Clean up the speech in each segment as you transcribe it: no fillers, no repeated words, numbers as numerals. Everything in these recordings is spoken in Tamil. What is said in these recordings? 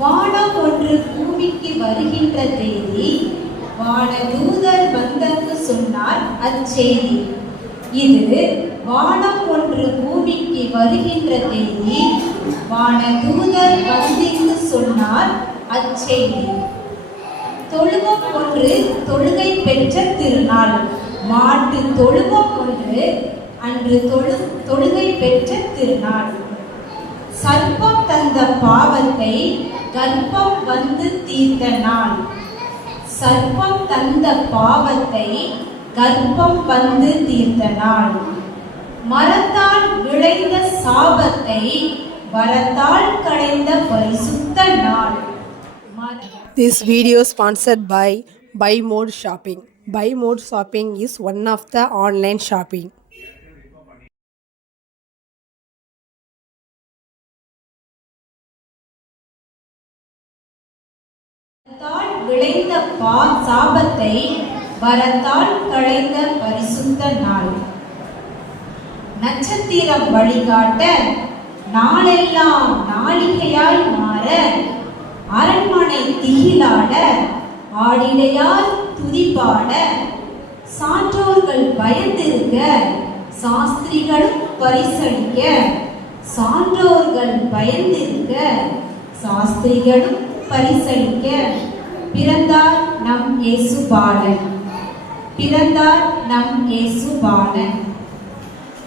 வானம் ஒன்று பூமிக்கு வருகின்ற தேதி வானதூதர் வந்தங்கு சொன்னார் அச்செய்தி. இது வானம் ஒன்று பூமிக்கு வருகின்ற தேதி வானதூதர் வந்திங்கு சொன்னார் அச்செய்தி. தொழுவம் ஒன்று தொழுகை பெற்ற திருநாள். மாட்டு தொழுவம் ஒன்று அன்று தொழுகை பெற்ற திருநாள். சர்ப்பம் தந்த பாவத்தை கர்ப்பம் வந்து தீர்த்த நாள். சர்ப்பம் தந்த பாவத்தை கர்ப்பம் வந்து தீர்த்த நாள். மரத்தால் விளைந்த சாபத்தை வரத்தால் களைந்த பரிசுத்த நாள். This video sponsored by Buy Mode Shopping. Buy Mode Shopping is one of the online shopping. வரத்தால் விளைந்த சாபத்தை வரத்தால் களைந்த பரிசுத்த நாள். நட்சத்திரம் வழிகாட்ட நாளெல்லாம் நாளிகையாய் மாற அரண்மனை திகிலாட ஆடிடையால் துதிப்பாட சான்றோர்கள் பயந்திருக்க சாஸ்திரிகளும் பரிசளிக்க. சான்றோர்கள் பயந்திருக்க சாஸ்திரிகளும் பரிசளிக்க பிறந்தார் நம் இயேசு பாலன். பிறந்தார் நம் இயேசு பாலன்.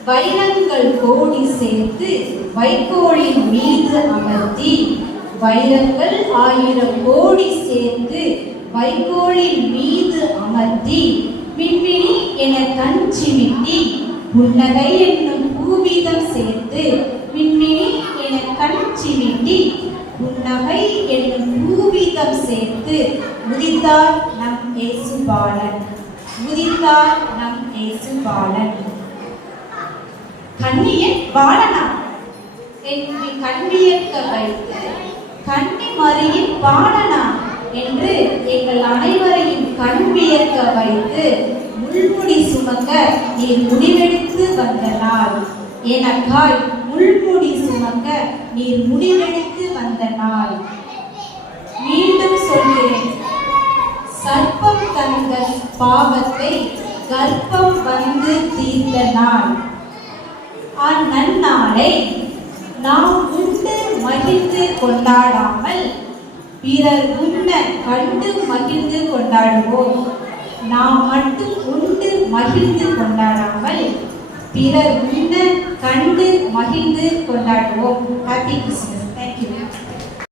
வைரங்கள் கோடி சேர்த்து வைக்கோலின் மீது அமர்த்தி. வைரங்கள் 1000 கோடி சேர்த்து வைக்கோலின் மீது அமர்த்தி. மின்மினி என கண் சிமிட்டி புன்னகை என்னும் பூவிதம் சேர்த்து. மின்மினி என கண் சிமிட்டி புன்னகை என்னும் பூவிதம் சேர்த்து உதித்தார் நம் இயேசு பாலன். உதித்தார் நம் இயேசு பாலன். கண்ணியன் பாலனா என்று கண்வியக்க வைத்து கன்னி மரியின் பாலனா என்று எங்கள் அனைவரையும் கண்வியக்க வைத்து முள்முடி சுமக்க நீர் முடிவெடுத்து வந்த நாள். எனக்காய் முள்முடி சுமக்க நீர் முடிவெடுத்து வந்த நாள். மீண்டும் சொல்கிறேன், சர்ப்பம் தந்த பாவத்தை கர்ப்பம் வந்து தீர்த்த நாள். அந்நன்னாளை நாம் உண்டு மகிழ்ந்து கொண்டாடாமல் பிறர் உண்ண கண்டு மகிழ்ந்து கொண்டாடுவோம். நாம் மட்டும் உண்டு மகிழ்ந்து கொண்டாடாமல் பிறர் உண்ண கண்டு மகிழ்ந்து கொண்டாடுவோம். Happy Christmas. தேங்க்யூ.